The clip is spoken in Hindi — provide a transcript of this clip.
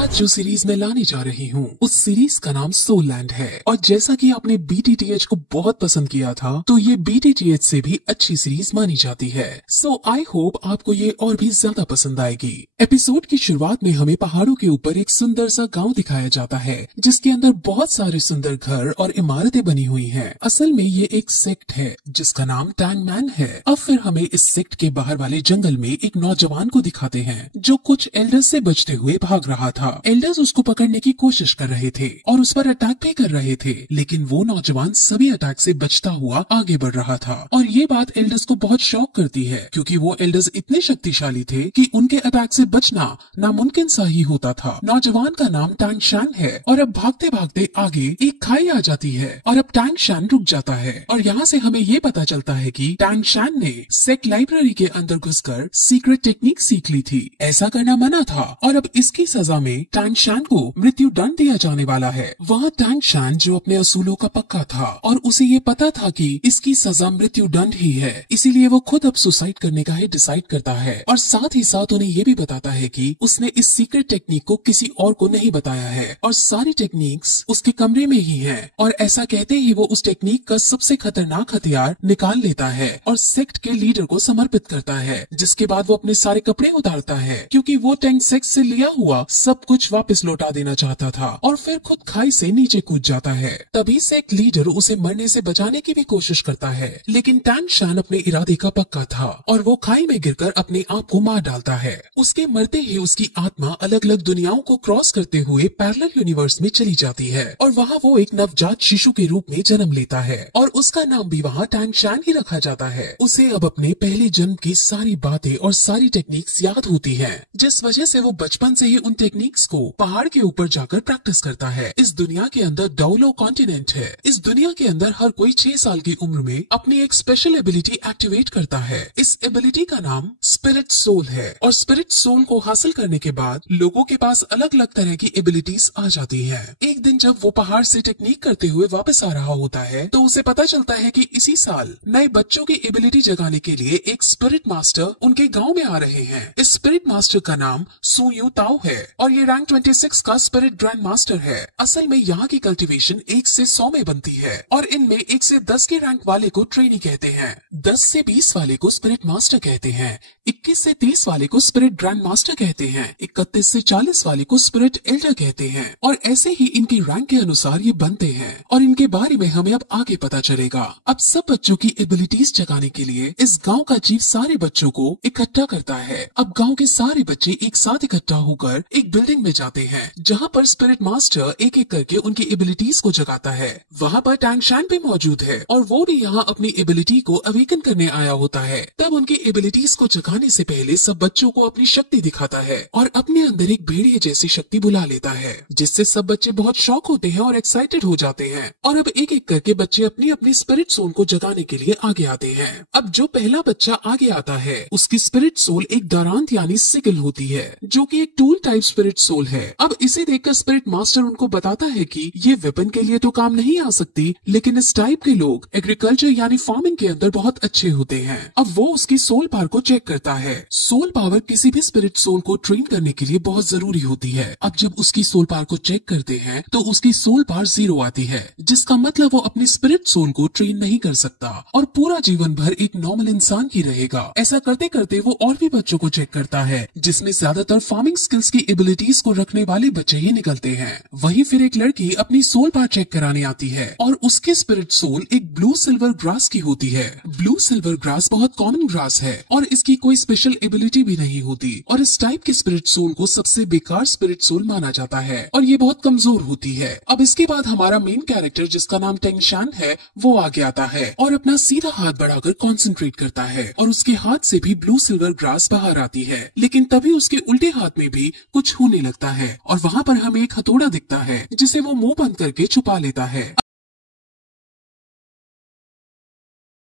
आज जो सीरीज मैं लाने जा रही हूँ उस सीरीज का नाम सोल लैंड है। और जैसा कि आपने BTTH को बहुत पसंद किया था तो ये BTTH से भी अच्छी सीरीज मानी जाती है। सो आई होप आपको ये और भी ज्यादा पसंद आएगी। एपिसोड की शुरुआत में हमें पहाड़ों के ऊपर एक सुंदर सा गांव दिखाया जाता है जिसके अंदर बहुत सारे सुंदर घर और इमारतें बनी हुई हैं। असल में ये एक सेक्ट है जिसका नाम टैंग मैन है। अब फिर हमें इस सेक्ट के बाहर वाले जंगल में एक नौजवान को दिखाते हैं जो कुछ एल्डर्स से बचते हुए भाग रहा था। एल्डर्स उसको पकड़ने की कोशिश कर रहे थे और उस पर अटैक भी कर रहे थे, लेकिन वो नौजवान सभी अटैक से बचता हुआ आगे बढ़ रहा था। और ये बात एल्डर्स को बहुत शॉक करती है क्योंकि वो एल्डर्स इतने शक्तिशाली थे कि उनके अटैक से बचना नामुमकिन सा ही होता था। नौजवान का नाम टैंग शैन है और अब भागते भागते आगे एक खाई आ जाती है और अब टैंग शैन रुक जाता है। और यहाँ से हमें ये पता चलता है कि टैंग शैन ने सेक्ट लाइब्रेरी के अंदर घुसकर सीक्रेट टेक्निक सीख ली थी। ऐसा करना मना था और अब इसकी सजा में टैंग शैन को मृत्यु दंड दिया जाने वाला है। वहाँ टैंग शैन जो अपने असूलों का पक्का था और उसे ये पता था कि इसकी सजा मृत्यु दंड ही है, इसीलिए वो खुद अब सुसाइड करने का ही डिसाइड करता है। और साथ ही साथ उन्हें ये भी बताता है कि उसने इस सीक्रेट टेक्निक को किसी और को नहीं बताया है और सारी टेक्निक्स उसके कमरे में ही है। और ऐसा कहते ही वो उस टेक्निक का सबसे खतरनाक हथियार निकाल लेता है और सेक्ट के लीडर को समर्पित करता है, जिसके बाद वो अपने सारे कपड़े उतारता है क्योंकि वो टैंग सेक्ट से लिया हुआ सब कुछ वापस लौटा देना चाहता था और फिर खुद खाई से नीचे कूद जाता है। तभी सेक्ट लीडर उसे मरने से बचाने की भी कोशिश करता है, लेकिन टैंग शैन अपने इरादे का पक्का था और वो खाई में गिरकर अपने आप को मार डालता है। उसके मरते ही उसकी आत्मा अलग अलग दुनियाओं को क्रॉस करते हुए पैरेलल यूनिवर्स में चली जाती है और वहाँ वो एक नवजात शिशु के रूप में जन्म लेता है और उसका नाम भी वहाँ टैंग शैन ही रखा जाता है। उसे अब अपने पहले जन्म की सारी बातें और सारी टेक्निक्स याद होती है, जिस वजह से वो बचपन से ही उन टेक्निक्स को पहाड़ के ऊपर जाकर प्रैक्टिस करता है। इस दुनिया के अंदर डाउलो कॉन्टिनेंट है। इस दुनिया के अंदर हर कोई 6 साल की उम्र में अपनी एक स्पेशल एबिलिटी एक्टिवेट करता है। इस एबिलिटी का नाम स्पिरिट सोल है और स्पिरिट सोल को हासिल करने के बाद लोगों के पास अलग अलग तरह की एबिलिटीज आ जाती हैं। एक दिन जब वो पहाड़ से टेक्निक करते हुए वापस आ रहा होता है तो उसे पता चलता है कि इसी साल नए बच्चों की एबिलिटी जगाने के लिए एक स्पिरिट मास्टर उनके गाँव में आ रहे हैं। इस स्पिरिट मास्टर का नाम सू यू ताओ है और ये रैंक 26 का स्पिरिट ग्रैंड मास्टर है। असल में यहाँ की कल्टीवेशन 1 से 100 में बनती है और इनमें 1 से 10 के रैंक वाले को ट्रेनी कहते हैं, 10 से 20 वाले को स्पिरिट मास्टर कहते हैं, 21 से 30 वाले को स्पिरिट ग्रैंड मास्टर कहते हैं, 31 से 40 वाले को स्पिरिट एल्डर कहते हैं और ऐसे ही इनकी रैंक के अनुसार ये बनते हैं और इनके बारे में हमें अब आगे पता चलेगा। अब सब बच्चों की एबिलिटीज जगाने के लिए इस गाँव का चीफ सारे बच्चों को इकट्ठा करता है। अब गाँव के सारे बच्चे एक साथ इकट्ठा होकर एक बिल्डिंग में जाते हैं जहाँ पर स्पिरिट मास्टर एक एक करके उनकी एबिलिटीज को जगाता है। वहाँ पर टैंग शैन भी मौजूद है और वो भी यहाँ अपनी एबिलिटी को अवेकन करने आया होता है। तब उनकी एबिलिटीज को जगाने से पहले सब बच्चों को अपनी शक्ति दिखाता है और अपने अंदर एक भेड़िए जैसी शक्ति बुला लेता है, जिससे सब बच्चे बहुत शॉक होते हैं और एक्साइटेड हो जाते हैं। और अब एक एक करके बच्चे अपनी अपनी स्पिरिट सोल को जगाने के लिए आगे आते हैं। अब जो पहला बच्चा आगे आता है उसकी स्पिरिट सोल एक दारांत यानी सिकल होती है जो कि एक टूल टाइप स्पिरिट सोल है। अब इसे देखकर स्पिरिट मास्टर उनको बताता है कि ये वेपन के लिए तो काम नहीं आ सकती, लेकिन इस टाइप के लोग एग्रीकल्चर यानी फार्मिंग के अंदर बहुत अच्छे होते हैं। अब वो उसकी सोल पावर को चेक करता है। सोल पावर किसी भी स्पिरिट सोल को ट्रेन करने के लिए बहुत जरूरी होती है। अब जब उसकी सोल पावर को चेक करते हैं तो उसकी सोल पावर 0 आती है, जिसका मतलब वो अपनी स्पिरिट सोल को ट्रेन नहीं कर सकता और पूरा जीवन भर एक नॉर्मल इंसान ही रहेगा। ऐसा करते करते वो और भी बच्चों को चेक करता है जिसमें ज्यादातर फार्मिंग स्किल्स की एबिलिटीज को रखने वाले बच्चे ही निकलते हैं। वहीं फिर एक लड़की अपनी सोल पावर चेक कराने आती है और उसकी स्पिरिट सोल एक ब्लू सिल्वर ग्रास की होती है। ब्लू सिल्वर ग्रास बहुत कॉमन ग्रास है और इसकी कोई स्पेशल एबिलिटी भी नहीं होती और इस टाइप की स्पिरिट सोल को सबसे बेकार स्पिरिट सोल माना जाता है और ये बहुत कमजोर होती है। अब इसके बाद हमारा मेन कैरेक्टर जिसका नाम टैंग शैन है वो आगे आता है और अपना सीधा हाथ बढ़ाकर कॉन्सेंट्रेट करता है और उसके हाथ से भी ब्लू सिल्वर ग्रास बाहर आती है, लेकिन तभी उसके उल्टे हाथ में भी कुछ होने लगता है और वहाँ पर हमें एक हथौड़ा दिखता है जिसे वो मुंह बंद करके छुपा लेता है।